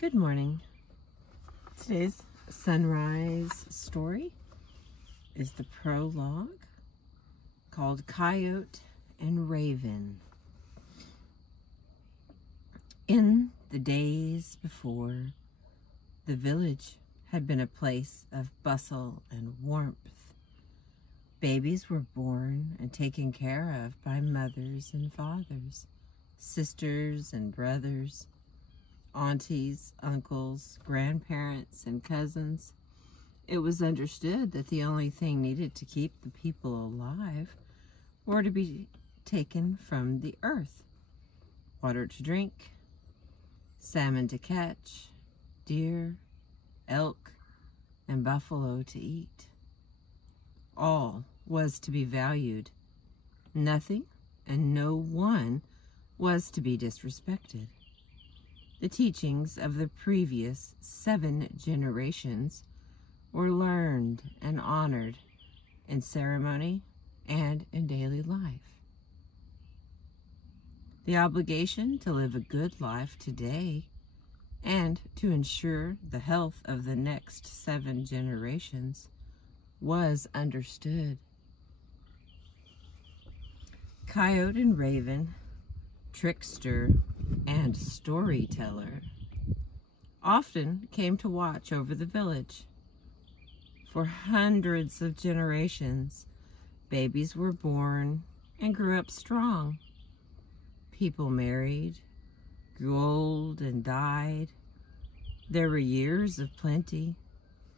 Good morning. Today's sunrise story is the prologue called Coyote and Raven. In the days before, the village had been a place of bustle and warmth. Babies were born and taken care of by mothers and fathers, sisters and brothers, aunties, uncles, grandparents, and cousins. It was understood that the only thing needed to keep the people alive were to be taken from the earth: water to drink, salmon to catch, deer, elk, and buffalo to eat. All was to be valued. Nothing and no one was to be disrespected. The teachings of the previous 7 generations were learned and honored in ceremony and in daily life. The obligation to live a good life today and to ensure the health of the next 7 generations was understood. Coyote and Raven, trickster and storyteller, often came to watch over the village. For hundreds of generations, babies were born and grew up strong. People married, grew old, and died. There were years of plenty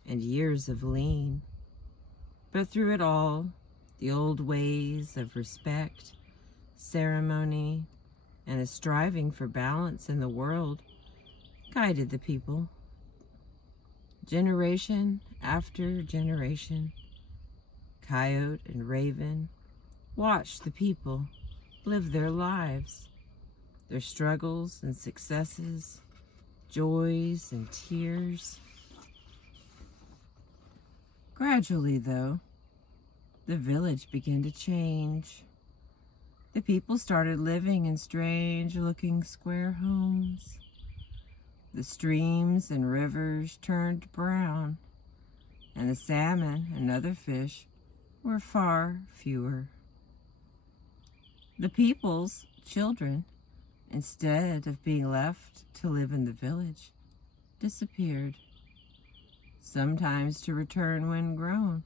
and years of lean. But through it all, the old ways of respect, ceremony, and a striving for balance in the world guided the people. Generation after generation, Coyote and Raven watched the people live their lives, their struggles and successes, joys and tears. Gradually, though, the village began to change. The people started living in strange-looking square homes. The streams and rivers turned brown, and the salmon and other fish were far fewer. The people's children, instead of being left to live in the village, disappeared, sometimes to return when grown,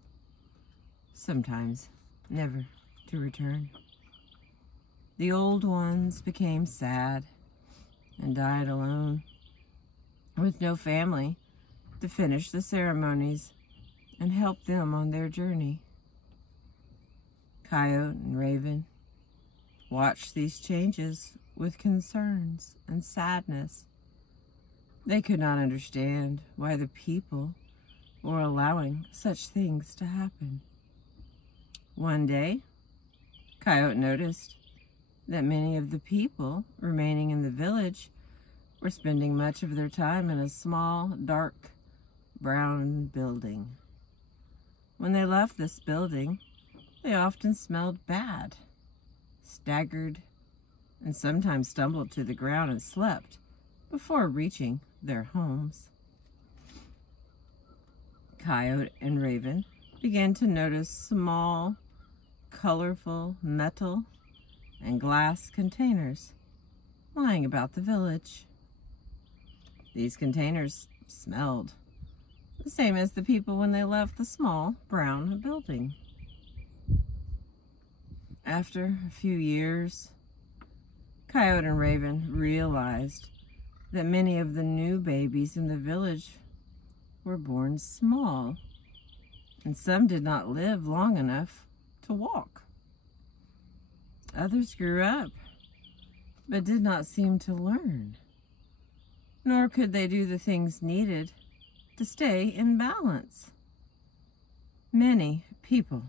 sometimes never to return. The old ones became sad and died alone, with no family to finish the ceremonies and help them on their journey. Coyote and Raven watched these changes with concerns and sadness. They could not understand why the people were allowing such things to happen. One day, Coyote noticed that many of the people remaining in the village were spending much of their time in a small, dark, brown building. When they left this building, they often smelled bad, staggered, and sometimes stumbled to the ground and slept before reaching their homes. Coyote and Raven began to notice small, colorful metal and glass containers lying about the village. These containers smelled the same as the people when they left the small brown building. After a few years, Coyote and Raven realized that many of the new babies in the village were born small, and some did not live long enough to walk. Others grew up, but did not seem to learn, nor could they do the things needed to stay in balance. Many people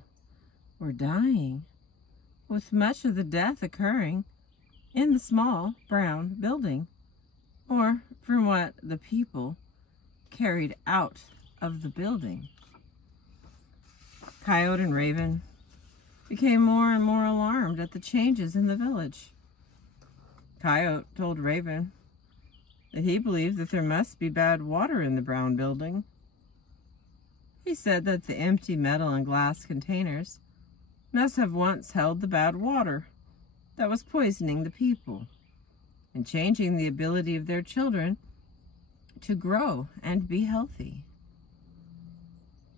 were dying, with much of the death occurring in the small brown building, or from what the people carried out of the building. Coyote and Raven became more and more alarmed at the changes in the village. Coyote told Raven that he believed that there must be bad water in the brown building. He said that the empty metal and glass containers must have once held the bad water that was poisoning the people and changing the ability of their children to grow and be healthy.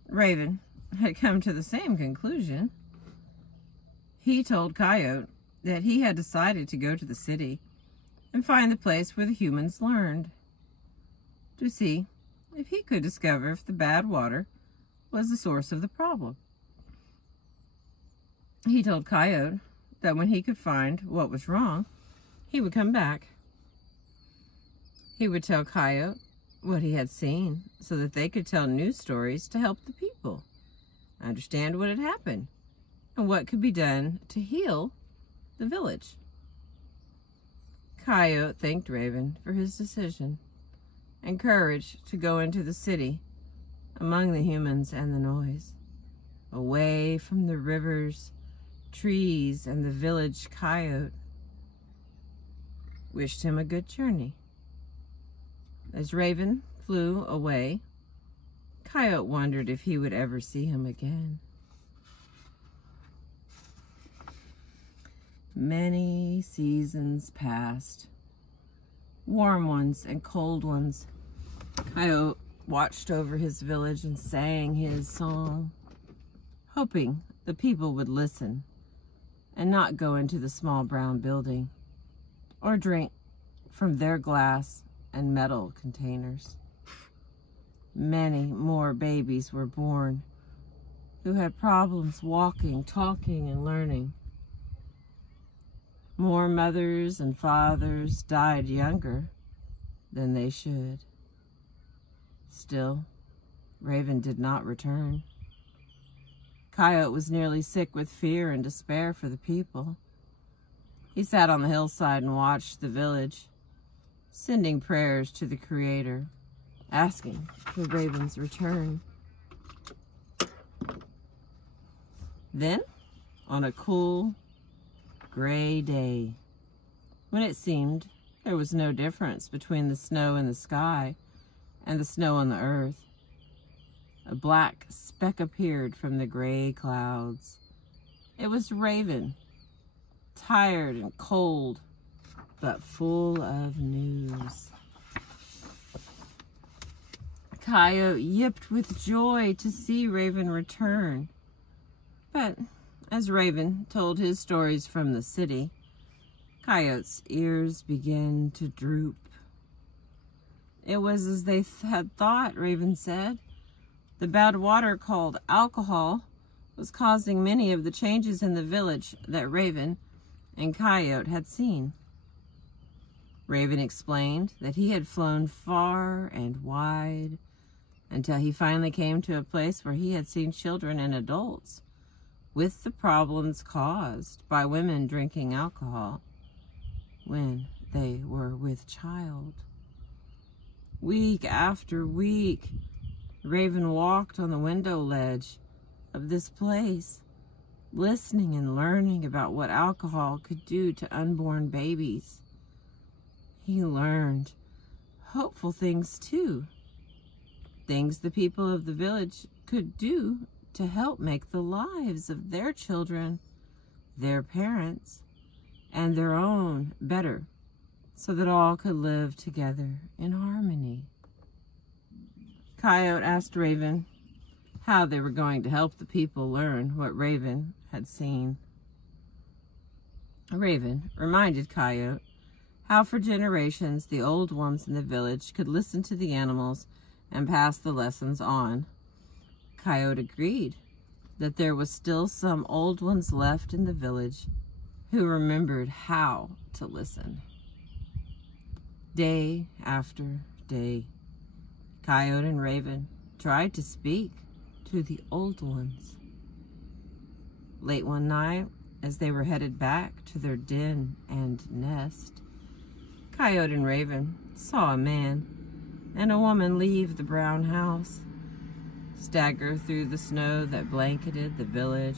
Raven had come to the same conclusion. He told Coyote that he had decided to go to the city and find the place where the humans learned, to see if he could discover if the bad water was the source of the problem. He told Coyote that when he could find what was wrong, he would come back. He would tell Coyote what he had seen so that they could tell news stories to help the people understand what had happened and what could be done to heal the village. Coyote thanked Raven for his decision and courage to go into the city among the humans and the noise, away from the rivers, trees, and the village. Coyote wished him a good journey. As Raven flew away, Coyote wondered if he would ever see him again. Many seasons passed, warm ones and cold ones. Coyote watched over his village and sang his song, hoping the people would listen and not go into the small brown building or drink from their glass and metal containers. Many more babies were born who had problems walking, talking, and learning. More mothers and fathers died younger than they should. Still, Raven did not return. Coyote was nearly sick with fear and despair for the people. He sat on the hillside and watched the village, sending prayers to the Creator, asking for Raven's return. Then, on a cool, gray day, when it seemed there was no difference between the snow in the sky and the snow on the earth, a black speck appeared from the gray clouds. It was Raven, tired and cold, but full of news. Coyote yipped with joy to see Raven return. But as Raven told his stories from the city, Coyote's ears began to droop. It was as they had thought, Raven said. The bad water called alcohol was causing many of the changes in the village that Raven and Coyote had seen. Raven explained that he had flown far and wide until he finally came to a place where he had seen children and adults with the problems caused by women drinking alcohol when they were with child. Week after week, Raven walked on the window ledge of this place, listening and learning about what alcohol could do to unborn babies. He learned hopeful things too, things the people of the village could do to help make the lives of their children, their parents, and their own better, so that all could live together in harmony. Coyote asked Raven how they were going to help the people learn what Raven had seen. Raven reminded Coyote how for generations the old ones in the village could listen to the animals and pass the lessons on. Coyote agreed that there was still some old ones left in the village who remembered how to listen. Day after day, Coyote and Raven tried to speak to the old ones. Late one night, as they were headed back to their den and nest, Coyote and Raven saw a man and a woman leave the brown house, stagger through the snow that blanketed the village,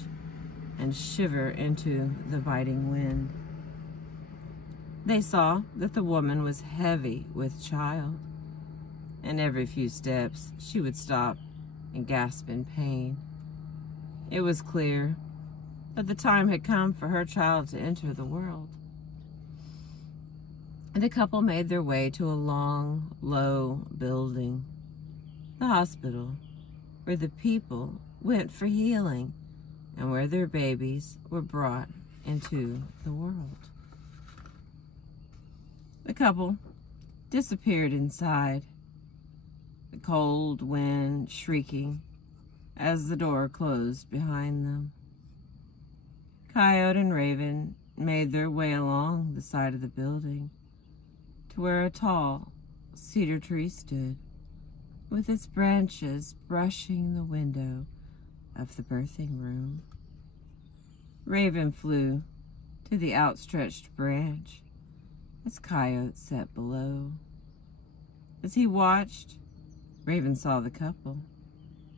and shiver into the biting wind. They saw that the woman was heavy with child, and every few steps she would stop and gasp in pain. It was clear that the time had come for her child to enter the world. The couple made their way to a long, low building, the hospital, where the people went for healing and where their babies were brought into the world. The couple disappeared inside, the cold wind shrieking as the door closed behind them. Coyote and Raven made their way along the side of the building to where a tall cedar tree stood, with its branches brushing the window of the birthing room. Raven flew to the outstretched branch as Coyote sat below. As he watched, Raven saw the couple,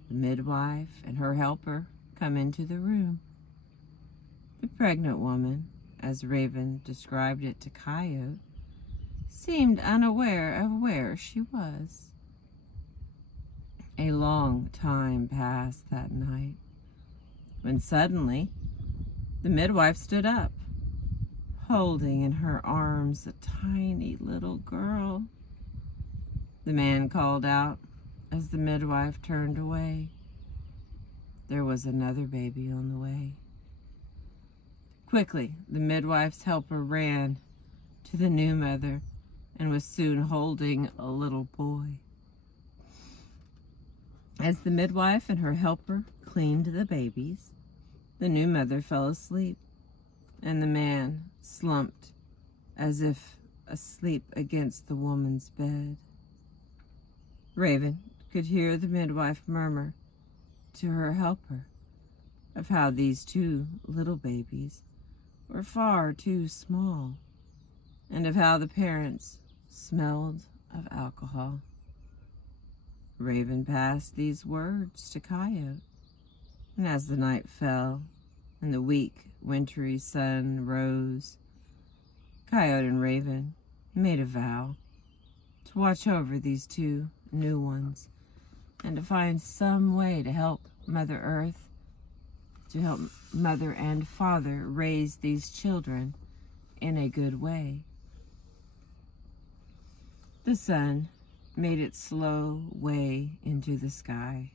the midwife and her helper, come into the room. The pregnant woman, as Raven described it to Coyote, seemed unaware of where she was. A long time passed that night, when suddenly the midwife stood up, holding in her arms a tiny little girl. The man called out as the midwife turned away. There was another baby on the way. Quickly, the midwife's helper ran to the new mother and was soon holding a little boy. As the midwife and her helper cleaned the babies, the new mother fell asleep, and the man slumped as if asleep against the woman's bed. Raven could hear the midwife murmur to her helper of how these two little babies were far too small, and of how the parents smelled of alcohol. Raven passed these words to Coyote, and as the night fell and the weak, wintry sun rose, Coyote and Raven made a vow to watch over these two new ones and to find some way to help Mother Earth, to help Mother and Father raise these children in a good way. The sun made its slow way into the sky.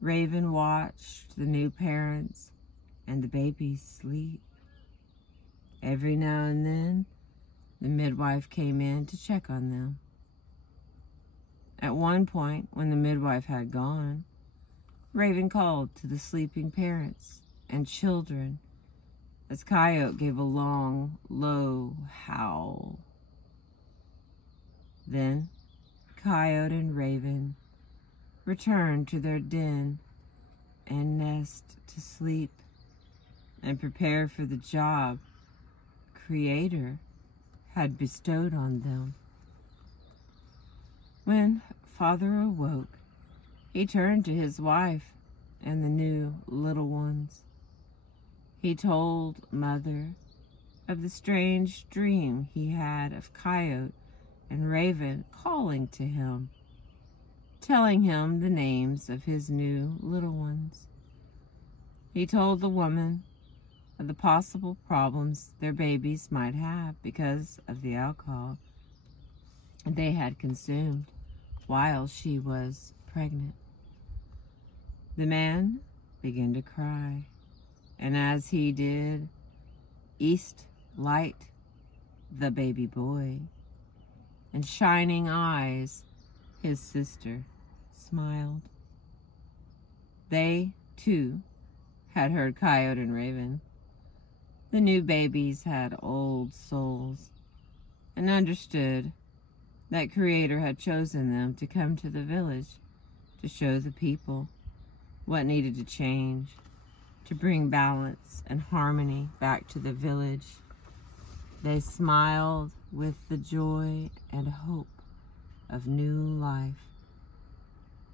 Raven watched the new parents and the babies sleep. Every now and then, the midwife came in to check on them. At one point, when the midwife had gone, Raven called to the sleeping parents and children as Coyote gave a long, low howl. Then Coyote and Raven returned to their den and nest to sleep and prepare for the job Creator had bestowed on them. When Father awoke, he turned to his wife and the new little ones. He told Mother of the strange dream he had of Coyote and Raven calling to him, telling him the names of his new little ones. He told the woman of the possible problems their babies might have because of the alcohol they had consumed while she was pregnant. The man began to cry, and as he did, East Light, the baby boy, and Shining Eyes, his sister, smiled. They, too, had heard Coyote and Raven. The new babies had old souls and understood that Creator had chosen them to come to the village to show the people what needed to change, to bring balance and harmony back to the village. They smiled with the joy and hope of new life,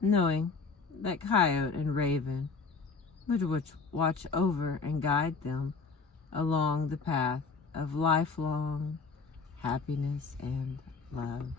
knowing that Coyote and Raven would watch over and guide them along the path of lifelong happiness and love.